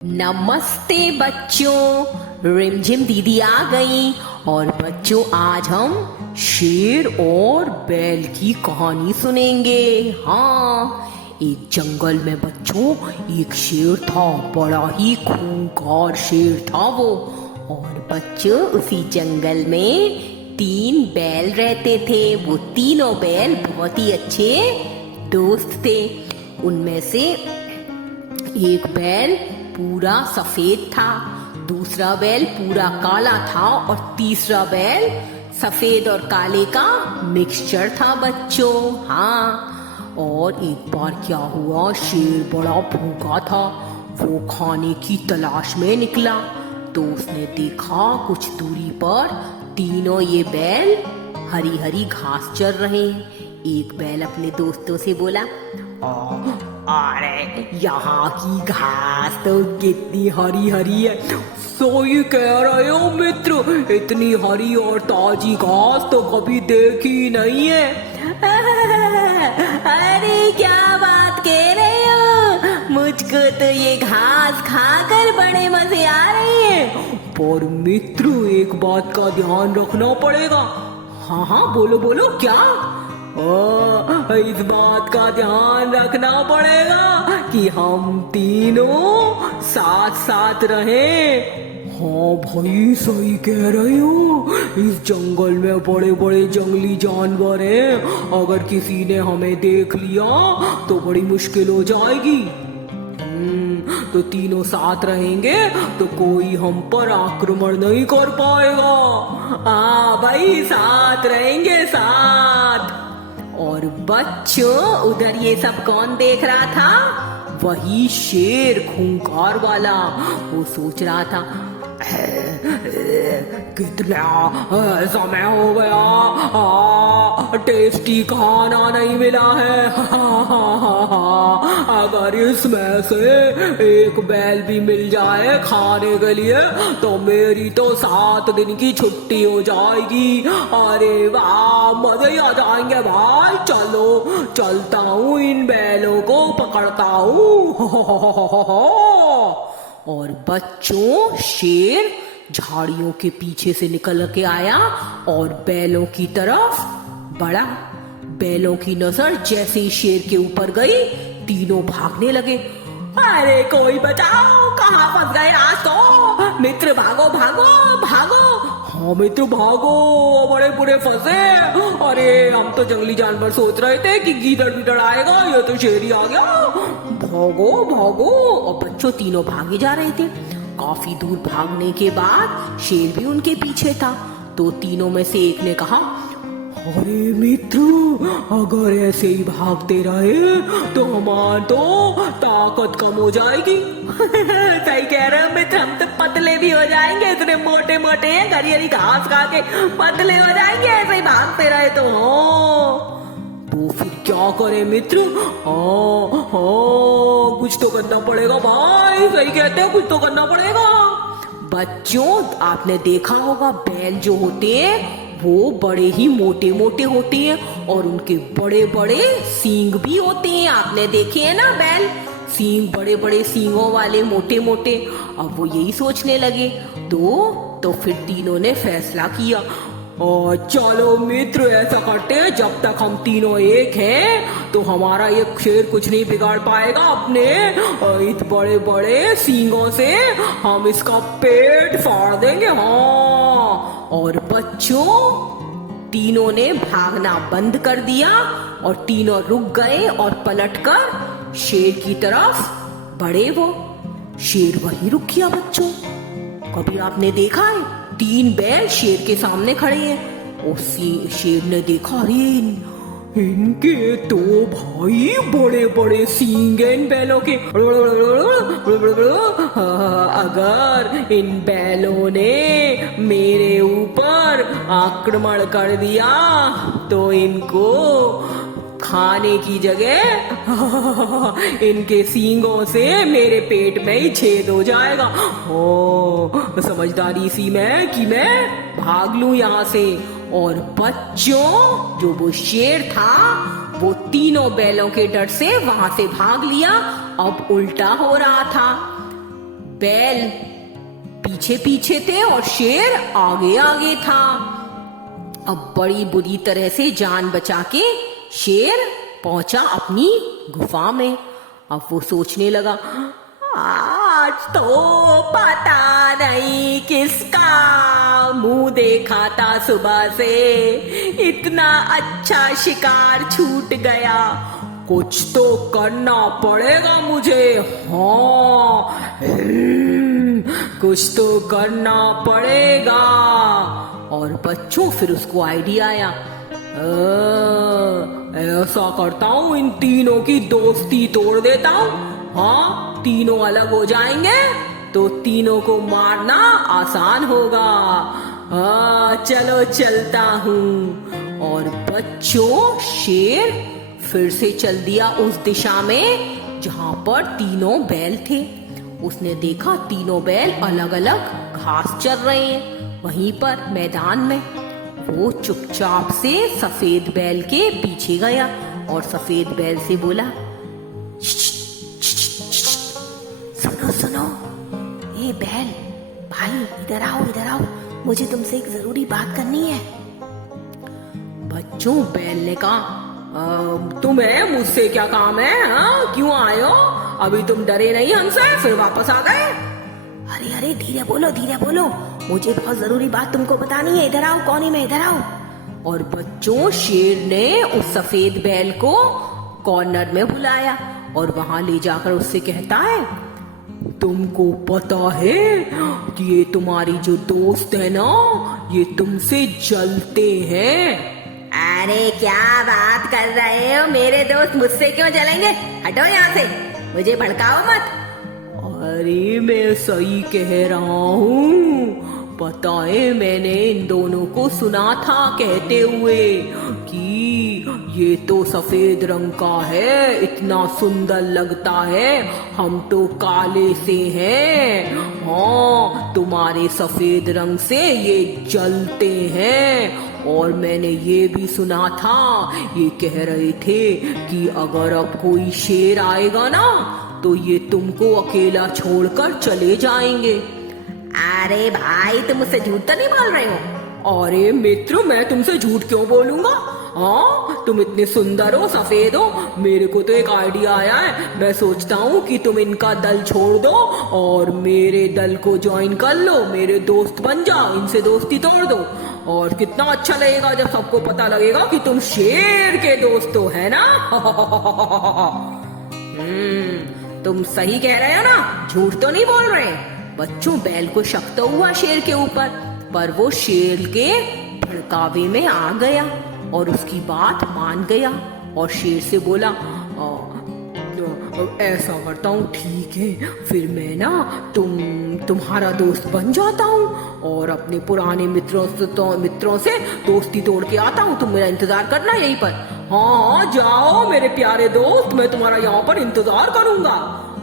नमस्ते बच्चों, रिमझिम दीदी आ गई। और बच्चों, आज हम शेर और बैल की कहानी सुनेंगे। हाँ, एक जंगल में बच्चों एक शेर था। बड़ा ही खूंखार शेर था वो। और बच्चों, उसी जंगल में 3 बैल रहते थे। वो तीनों बैल बहुत ही अच्छे दोस्त थे। उनमें से एक बैल पूरा सफेद था, दूसरा बैल पूरा काला था और तीसरा बैल सफेद और काले का मिक्सचर था बच्चों। हाँ, और एक बार क्या हुआ, शेर बड़ा भूखा था। वो खाने की तलाश में निकला तो उसने देखा कुछ दूरी पर तीनों ये बैल हरी हरी घास चर रहे हैं। एक बैल अपने दोस्तों से बोला, अरे यहाँ की घास तो कितनी हरी हरी है। सही कह रहे हो मित्र, इतनी हरी और ताजी घास तो कभी देखी नहीं है। अरे क्या बात कह रहे हो, मुझको तो ये घास खाकर बड़े मजे आ रहे हैं। पर मित्र, एक बात का ध्यान रखना पड़ेगा। हाँ हाँ, बोलो बोलो, क्या? इस बात का ध्यान रखना पड़ेगा कि हम तीनों साथ साथ रहें। हाँ भाई, सही कह रहे हो। इस जंगल में बड़े बड़े जंगली जानवर हैं। अगर किसी ने हमें देख लिया तो बड़ी मुश्किल हो जाएगी। तो तीनों साथ रहेंगे तो कोई हम पर आक्रमण नहीं कर पाएगा। हाँ भाई, साथ रहेंगे, साथ। और बच्चों, उधर ये सब कौन देख रहा था? वही शेर, खूंखार वाला। वो सोच रहा था, कितना समय हो गया, टेस्टी खाना नहीं मिला है। अगर इसमें से एक बैल भी मिल जाए खाने के लिए तो मेरी तो 7 दिन की छुट्टी हो जाएगी। अरे वाह, मजे आ जाएंगे भाई। चलो, चलता हूँ, इन बैलों को पकड़ता हूँ। और बच्चों, शेर झाड़ियों के पीछे से निकल के आया और बैलों की तरफ बढ़ा। बैलों की नजर जैसे ही शेर के ऊपर गई, तीनों भागने लगे। अरे कोई बचाओ, कहाँ फंस गए आज तो। मित्र भागो भागो भागो। हाँ मित्र भागो, बड़े बुरे फंसे। अरे हम तो जंगली जानवर सोच रहे थे कि गीदड़ बीदड़ आएगा, ये तो शेर ही आ गया। भागो भागो। और बच्चों, तीनों भागे जा रहे थे। काफी दूर भागने के बाद शेर भी उनके पीछे था। तो तीनों में से एक ने कहा, अरे मित्र, अगर ऐसे ही भागते रहे तो हमारी तो ताकत कम हो जाएगी। सही कह रहे हो मित्र, हम तो पतले भी हो जाएंगे। इतने मोटे मोटे हैं, हरी हरी घास खा के पतले हो जाएंगे ऐसे ही भागते रहे तो। तो फिर क्या करें मित्र? हाँ हाँ, कुछ तो करना पड़ेगा भाई। सही कहते हो, कुछ तो करना पड़ेगा। बच्चों, आपने देखा होगा, बैल जो होते हैं वो बड़े ही मोटे मोटे होते हैं और उनके बड़े बड़े सींग भी होते हैं। आपने देखे हैं ना बैल, सींग, बड़े बड़े सींगों वाले, मोटे मोटे। अब वो यही सोचने लगे। तो फिर तीनों ने फैसला किया, और चलो मित्र, ऐसा करते हैं, जब तक हम तीनों एक हैं तो हमारा ये शेर कुछ नहीं बिगाड़ पाएगा। अपने इत बड़े बड़े सींगों से हम इसका पेट फाड़ देंगे। हाँ। और बच्चों, तीनों ने भागना बंद कर दिया और तीनों रुक गए और पलटकर शेर की तरफ बढ़े। वो शेर वहीं रुक गया बच्चों। कभी आपने देखा है, 3 बैल शेर के सामने खड़े हैं और शेर ने देखा, अरे इनके तो भाई बड़े बड़े सींग हैं इन बैलों के। अगर इन बैलों ने मेरे ऊपर आक्रमण कर दिया तो इनको खाने की जगह इनके सींगों से मेरे पेट में ही छेद हो जाएगा। ओ, समझदारी सी मैं कि मैं भाग लूं यहाँ से। और बच्चों, जो वो शेर था वो तीनों बैलों के डर से वहां से भाग लिया। अब उल्टा हो रहा था। बैल पीछे पीछे थे और शेर आगे आगे था। अब बड़ी बुरी तरह से जान बचा के शेर पहुंचा अपनी गुफा में। अब वो सोचने लगा, आज तो पता नहीं किसका मुंह देखा था सुबह से, इतना अच्छा शिकार छूट गया, कुछ तो करना पड़ेगा मुझे। हाँ, कुछ तो करना पड़ेगा। और बच्चों फिर उसको आइडिया आया, ऐसा करता हूँ, इन तीनों की दोस्ती तोड़ देता हूँ। हाँ, तीनों अलग हो जाएंगे तो तीनों को मारना आसान होगा। हाँ, चलो चलता हूँ। और बच्चों शेर फिर से चल दिया उस दिशा में जहां पर तीनों बैल थे। उसने देखा तीनों बैल अलग अलग घास चर रहे हैं वहीं पर मैदान में। वो चुपचाप से सफेद बैल के पीछे गया और सफेद बैल से बोला, सुनो सुनो, ए बैल भाई, इधर आओ इधर आओ, मुझे तुमसे एक जरूरी बात करनी है। बच्चों बैल ने कहा, तुम्हें मुझसे क्या काम है? हाँ, क्यों आए हो? अभी तुम डरे नहीं हमसे, फिर वापस आ गए? अरे अरे धीरे बोलो, मुझे बहुत जरूरी बात तुमको बतानी है, इधर आओ कोने में, इधर आओ। और बच्चों शेर ने उस सफेद बैल को कॉर्नर में बुलाया और वहां ले जाकर उससे कहता है, तुमको पता है कि ये तुम्हारी जो दोस्त है ना, ये तुमसे जलते हैं। अरे क्या बात कर रहे हो, मेरे दोस्त मुझसे क्यों जलेंगे? हटो यहाँ से, मुझे भड़काओ मत। अरे मैं सही कह रहा हूँ, पता है मैंने इन दोनों को सुना था कहते हुए कि ये तो सफेद रंग का है, इतना सुंदर लगता है, हम तो काले से हैं। हाँ, तुम्हारे सफेद रंग से ये जलते हैं। और मैंने ये भी सुना था, ये कह रहे थे कि अगर अब कोई शेर आएगा ना तो ये तुमको अकेला छोड़कर चले जाएंगे। अरे भाई, तुम मुझसे झूठ तो नहीं बोल रहे हो? अरे मित्र, मैं तुमसे झूठ क्यों बोलूंगा? हाँ, तुम इतने सुंदर हो, सफेद हो, मेरे को तो एक आइडिया आया है। मैं सोचता हूँ कि तुम इनका दल छोड़ दो और मेरे दल को ज्वाइन कर लो, मेरे दोस्त बन जाओ, इनसे दोस्ती तोड़ दो। और कितना अच्छा लगेगा जब सबको पता लगेगा कि तुम शेर के दोस्त हो, है ना? तुम सही कह रहे हो ना, झूठ तो नहीं बोल रहे। बच्चों बैल को शक तो हुआ शेर के ऊपर, पर वो शेर के भड़कावे में आ गया और उसकी बात मान गया और शेर से बोला, ऐसा करता हूँ, ठीक है, फिर मैं ना तुम्हारा दोस्त बन जाता हूँ और अपने पुराने मित्रों से दोस्ती तोड़ के आता हूँ। तुम मेरा इंतजार करना यहीं पर। हाँ, जाओ मेरे प्यारे दोस्त, मैं तुम्हारा यहाँ पर इंतजार करूंगा।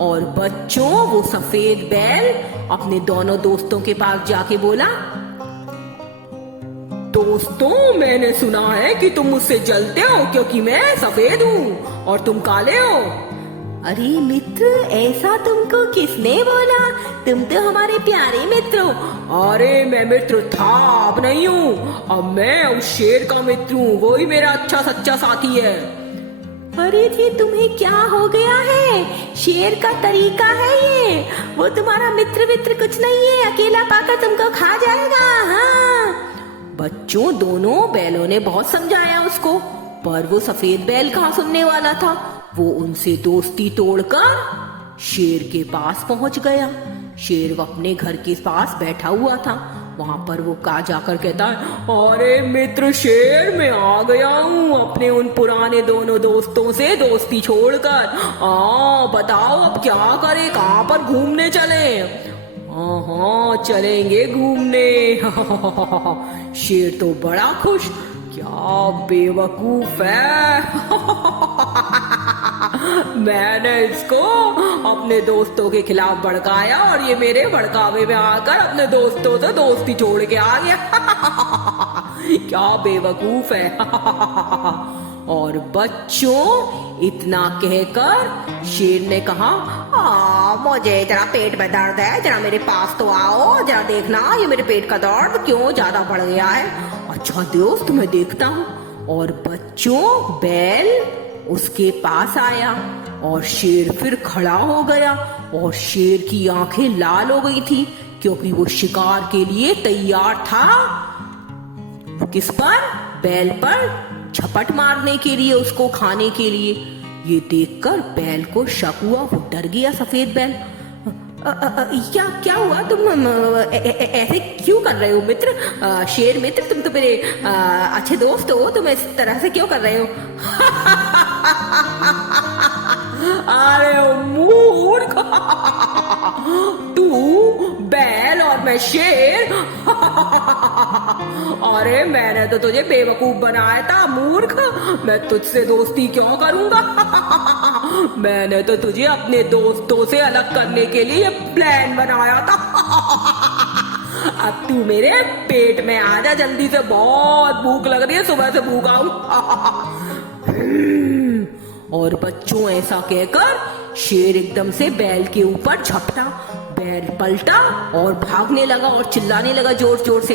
और बच्चों वो सफेद बैल अपने दोनों दोस्तों के पास जाके बोला, दोस्तों मैंने सुना है कि तुम मुझसे जलते हो क्योंकि मैं सफेद हूँ और तुम काले हो। अरे मित्र, ऐसा तुमको किसने बोला? तुम तो हमारे प्यारे मित्र हो। अरे मैं मित्र था, अब नहीं हूँ, अब मैं उस शेर का मित्र हूँ, वो ही मेरा अच्छा सच्चा साथी है। अरे जी, तुम्हें क्या हो गया है? शेर का तरीका है ये, वो तुम्हारा मित्र कुछ नहीं है, अकेला पाकर तुमको खा जाएगा। हाँ। बच्चों दोनों बैलों ने बहुत समझाया उसको, पर वो सफेद बैल कहाँ सुनने वाला था। वो उनसे दोस्ती तोड़कर शेर के पास पहुंच गया। शेर अपने घर के पास बैठा हुआ था। वहां पर वो का जाकर कहता है, अरे मित्र शेर, मैं आ गया हूँ अपने उन पुराने दोनों दोस्तों से दोस्ती छोड़कर। बताओ अब क्या करें, कहाँ पर घूमने चले? हाँ, चलेंगे घूमने। शेर तो बड़ा खुश, क्या बेवकूफ है। मैंने इसको अपने दोस्तों के खिलाफ भड़काया और ये मेरे भड़कावे में आकर अपने दोस्तों से दोस्ती छोड़ के आ गया। क्या बेवकूफ है। और बच्चों, इतना कहकर शेर ने कहा, मुझे जरा पेट में दर्द है, जरा मेरे पास तो आओ, जरा देखना ये मेरे पेट का दर्द क्यों ज्यादा बढ़ गया है। अच्छा दोस्त, मैं देखता हूँ। और बच्चों, बैल उसके पास आया और शेर फिर खड़ा हो गया और शेर की आंखें लाल हो गई थी क्योंकि वो शिकार के लिए तैयार था। किस पर? बैल पर झपट मारने के लिए, उसको खाने के लिए। ये देखकर बैल को शक हुआ, वो डर गया। सफेद बैल, क्या हुआ? तुम ऐसे क्यों कर रहे हो मित्र? शेर मित्र, तुम तो मेरे अच्छे दोस्त हो, तुम इस तरह से क्यों कर रहे हो? अरे मूर्ख, तू बैल और मैं शेर। अरे मैंने तो तुझे बेवकूफ बनाया था मूर्ख, मैं तुझसे दोस्ती क्यों करूंगा? मैंने तो तुझे अपने दोस्तों से अलग करने के लिए प्लान बनाया था। अब तू मेरे पेट में आ जा जल्दी से, बहुत भूख लग रही है, सुबह से भूखा हूं। और बच्चों, ऐसा कहकर शेर एकदम से बैल के ऊपर झपटा। बैल पलटा और भागने लगा और चिल्लाने लगा जोर जोर से,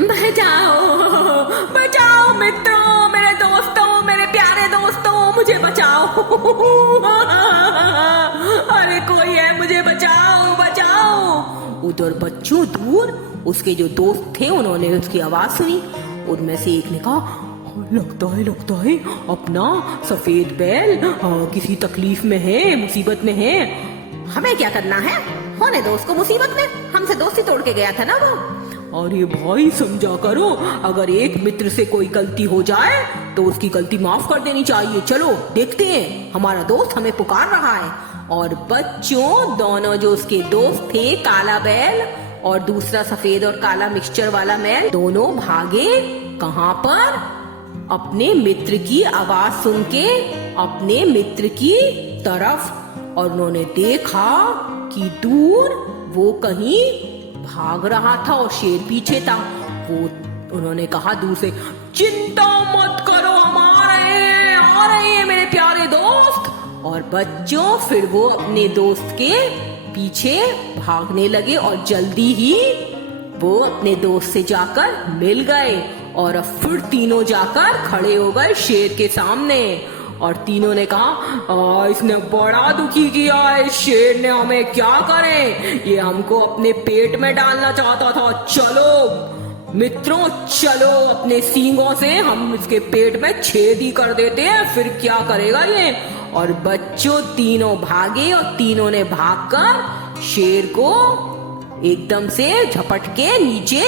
बचाओ बचाओ मित्रों, मेरे दोस्तों, मेरे प्यारे दोस्तों, मुझे बचाओ। अरे कोई है, मुझे बचाओ बचाओ। उधर बच्चों दूर उसके जो दोस्त थे उन्होंने उसकी आवाज सुनी। उनमें से एक ने कहा, लगता है अपना सफेद बैल किसी तकलीफ में है, मुसीबत में है। हमें क्या करना है, होने दो उसको मुसीबत में, हमसे दोस्ती तोड़ के गया था ना वो। अरे भाई समझा करो, अगर एक मित्र से कोई गलती हो जाए तो उसकी गलती माफ कर देनी चाहिए। चलो देखते हैं, हमारा दोस्त हमें पुकार रहा है। और बच्चों, दोनों जो उसके दोस्त थे, काला बैल और दूसरा सफेद और काला मिक्सचर वाला बैल, दोनों भागे कहाँ पर? अपने मित्र की आवाज सुन के अपने मित्र की तरफ। और उन्होंने देखा कि दूर वो कहीं भाग रहा था और शेर पीछे था। वो उन्होंने कहा दूर से, चिंता मत करो, हम आ रहे हैं मेरे प्यारे दोस्त। और बच्चों, फिर वो अपने दोस्त के पीछे भागने लगे और जल्दी ही वो अपने दोस्त से जाकर मिल गए। और अब फिर तीनों जाकर खड़े हो गए शेर के सामने। और तीनों ने कहा, इसने बड़ा दुखी किया है, शेर ने हमें क्या करें, ये हमको अपने पेट में डालना चाहता था। चलो मित्रों, चलो अपने सींगों से हम इसके पेट में छेद ही कर देते हैं, फिर क्या करेगा ये। और बच्चों, तीनों भागे और तीनों ने भागकर शेर को एकदम से झपट के नीचे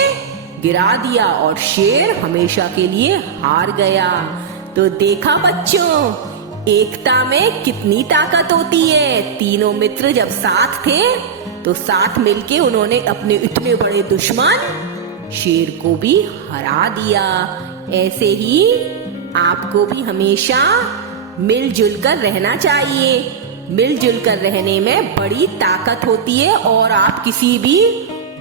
गिरा दिया और शेर हमेशा के लिए हार गया। तो देखा बच्चों, एकता में कितनी ताकत होती है। तीनों मित्र जब साथ थे तो साथ मिलके उन्होंने अपने इतने बड़े दुश्मन शेर को भी हरा दिया। ऐसे ही आपको भी हमेशा मिलजुल कर रहना चाहिए। मिलजुल कर रहने में बड़ी ताकत होती है और आप किसी भी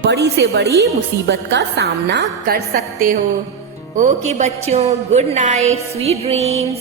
बड़ी से बड़ी मुसीबत का सामना कर सकते हो। ओके बच्चों, गुड नाइट, स्वीट ड्रीम्स।